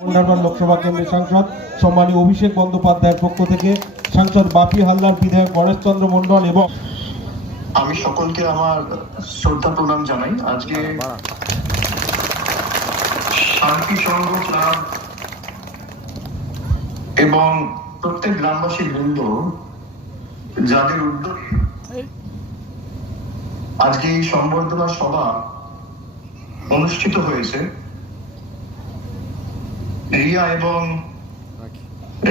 কন্যারবান লোকসভা কেন্দ্রের সাংসদ সম্মানীয় অভিষেক বন্দ্যোপাধ্যায়ের পক্ষ থেকে সাংসদ বাপি হালদার, বিধায়ক গণেশচন্দ্র মণ্ডল এবং আমি সকলকে আমার শ্রদ্ধা প্রণাম জানাই। আজকে শান্তি সংঘ এবং প্রত্যেক গ্রামবাসী বৃন্দ যাদের উদ্যোগে আজকে এই সম্বর্ধনা সভা অনুষ্ঠিত হয়েছে রিয়া এবং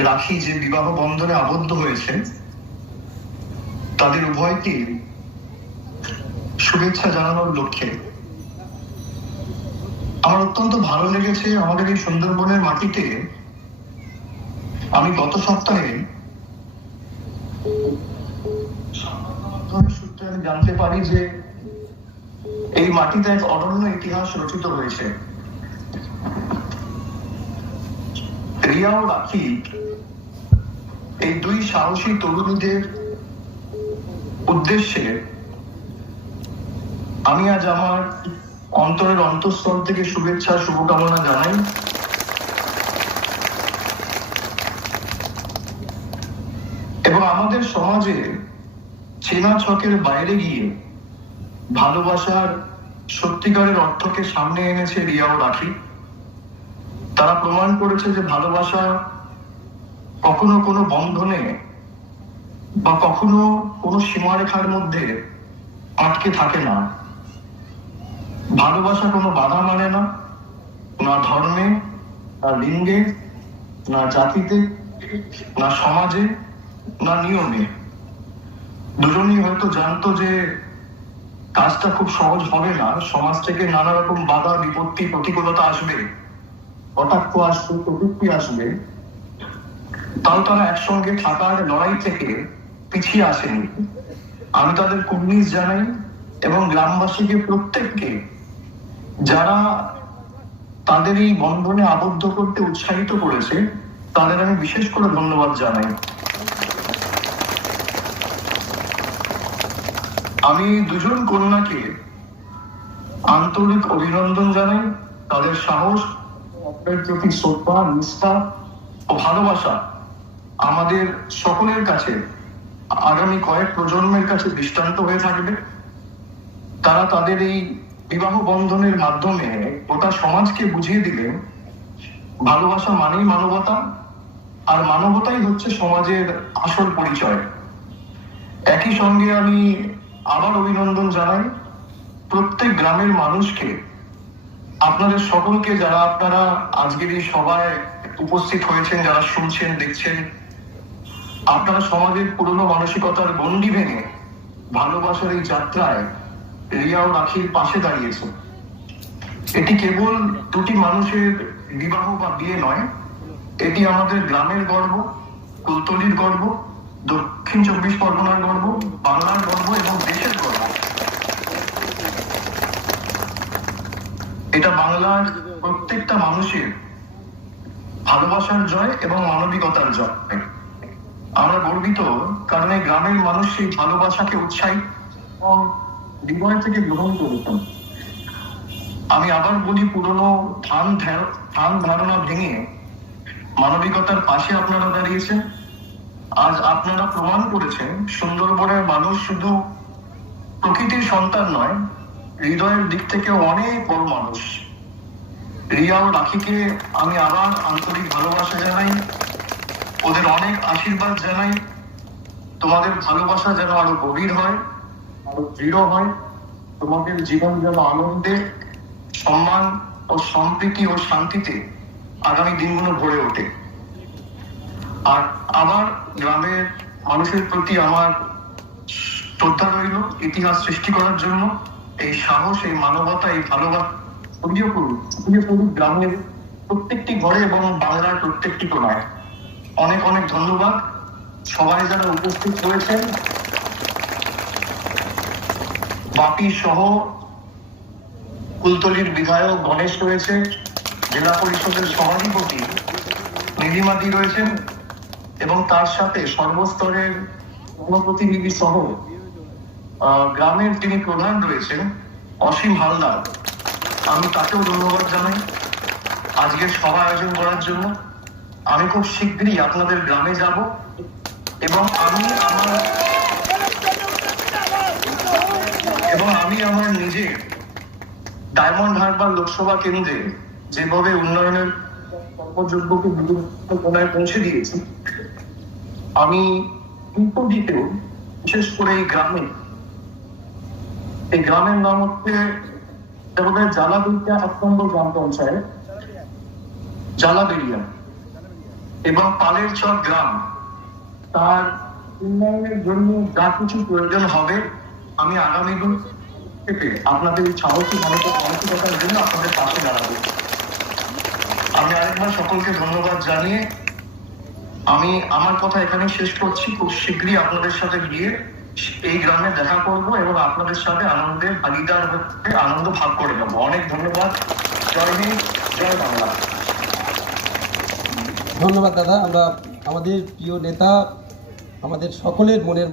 রাখি। যে বিবাহ বন্ধনে আবদ্ধ হয়েছে তাদের উভয়কে শুভেচ্ছা জানানোর লক্ষ্যে। আমার অত্যন্ত ভালো লেগেছে আমাদের এই সুন্দরবনের মাটিতে। আমি গত সপ্তাহে সূত্রে আমি জানতে পারি যে এই মাটিতে এক অনন্য ইতিহাস রচিত হয়েছে। রিয়া ও রাখি এই দুই সাহসী তরুণীদের উদ্দেশ্যে আমি আজ আমার অন্তরের অন্তঃস্থল থেকে শুভেচ্ছা, শুভকামনা জানাই। এবং আমাদের সমাজে চেনা ছকের বাইরে গিয়ে ভালোবাসার সত্যিকারের অর্থকে সামনে এনেছে রিয়াও রাখি তারা প্রমাণ করেছে যে ভালোবাসা কখনো কোনো বন্ধনে বা কখনো কোনো সীমারেখার মধ্যে আটকে থাকে না। ভালোবাসা কোনো বাধা মানে না না ধর্মে, না লিঙ্গে, না জাতিতে, না সমাজে, না নিয়মে। দুজনই হয়তো জানতো যে কাজটা খুব সহজ হবে না, সমাজ থেকে নানা রকম বাধা, বিপত্তি, প্রতিকূলতা আসবে। কটাক্ষ আসবে প্রযুক্তি আসবে। তাও তারা একসঙ্গে থাকার লড়াই থেকে পিছিয়ে আসেনি। আমি তাদের কুর্নিশ জানাই এবং গ্রামবাসীকে প্রত্যেককে, যারা তাদের এই বন্ধনে আবদ্ধ করতে উৎসাহিত করেছে, তাদের আমি বিশেষ করে ধন্যবাদ জানাই। আমি দুজন কন্যাকে আন্তরিক অভিনন্দন জানাই। তাদের সাহস অপরের প্রতি শ্রদ্ধা, নিষ্ঠা ও ভালোবাসা আমাদের সকলের কাছে আগামী কয়েক প্রজন্মের কাছে দৃষ্টান্ত হয়ে থাকবে। তারা তাদের এই বিবাহ বন্ধনের মাধ্যমে গোটা সমাজকে বুঝিয়ে দিলেন ভালোবাসা মানেই মানবতা আর মানবতাই হচ্ছে সমাজের আসল পরিচয়। একই সঙ্গে আমি আবার অভিনন্দন জানাই, প্রত্যেক গ্রামের মানুষকে আপনাদের সকলকে যারা আপনারা আজকের এই সভায় উপস্থিত হয়েছেন, যারা শুনছেন, দেখছেন, আপনারা সমাজের পুরনো মানসিকতার গণ্ডি ভেঙে ভালোবাসার এই যাত্রায় রিয়া ও রাখির পাশে দাঁড়িয়েছে এটি কেবল দুটি মানুষের বিবাহ বা বিয়ে নয়, এটি আমাদের গ্রামের গর্ব, কুলতলির গর্ব, দক্ষিণ চব্বিশ পরগনার গর্ব, বাংলার গর্ব এবং দেশের গর্ব এটা বাংলার প্রত্যেকটা মানুষের ভালোবাসার জয় এবং মানবিকতার জয়। আমরা গর্বিত কারণ এই গ্রামের মানুষ সেই ভালোবাসাকে উৎসাহিত এবং হৃদয় থেকে গ্রহণ করেছেন। আমি আবার বলি, পুরনো ধান ধান ধারণা ভেঙে মানবিকতার পাশে আপনারা দাঁড়িয়েছেন। আজ আপনারা প্রমাণ করেছেন, সুন্দরবনের মানুষ শুধু প্রকৃতির সন্তান নয় হৃদয়ের দিক থেকে অনেক বড় মানুষ। রিয়া ও রাখিকে আমি আবার আন্তরিক ভালোবাসা জানাই, ওদের অনেক আশীর্বাদ জানাই। তোমাদের ভালোবাসা যেন আরও গভীর হয়, আরও দৃঢ় হয়। তোমাদের জীবন যেন আনন্দে, সম্মান ও সম্প্রীতি ও শান্তিতে আগামী দিনগুলো ভরে ওঠে। আর আমার গ্রামের মানুষের প্রতি আমার শ্রদ্ধা রইল, ইতিহাস সৃষ্টি করার জন্য। এই সাহস, এই মানবতা, এই ভালোবাসা গ্রামের প্রত্যেকটি ঘরে এবং বাংলার প্রত্যেকটি কোনায়। অনেক অনেক ধন্যবাদ। সবাই যারা উপস্থিত হয়েছেন, বাপি সহ কুলতলির বিধায়ক গণেশ রয়েছে, জেলা পরিষদের সভাধিপতি নীলিমাদি রয়েছেন, এবং তার সাথে সর্বস্তরের জনপ্রতিনিধি সহ গ্রামের যিনি প্রধান রয়েছেন অসীম হালদার। আমি তাকেও ধন্যবাদ জানাই। আজকের সভা আয়োজন করার জন্য আমি খুব শীঘ্রই আপনাদের গ্রামে যাব এবং আমি আমার এবং আমি আমার নিজের ডায়মন্ড হারবার লোকসভা কেন্দ্রে যেভাবে উন্নয়নের কর্মযোগ্যকে কোনায় পৌঁছে দিয়েছি, আমি বিশেষ করে এই গ্রামে এই গ্রামের নাম হচ্ছে গ্রাম পঞ্চায়েত জালাবেরিয়া এবং পালের চক গ্রাম। তার উন্নয়নের জন্য যা কিছু প্রয়োজন হবে, আমি আগামী দিন থেকে আপনাদের এই সাহসী মানসিক মানসিকতার জন্য আপনাদের পাশে দাঁড়াবো। আমি আরেকবার সকলকে ধন্যবাদ জানিয়ে আমি আমার কথা এখানে শেষ করছি। খুব শীঘ্রই আপনাদের সাথে গিয়ে এই গ্রামে দেখা করব এবং আপনাদের সাথে আনন্দের ভাগিদার হতে আনন্দ ভাগ করে নেব। অনেক ধন্যবাদ। জয় হিন্দ, জয় বাংলা। ধন্যবাদ দাদা। আমরা আমাদের প্রিয় নেতা, আমাদের সকলের মনের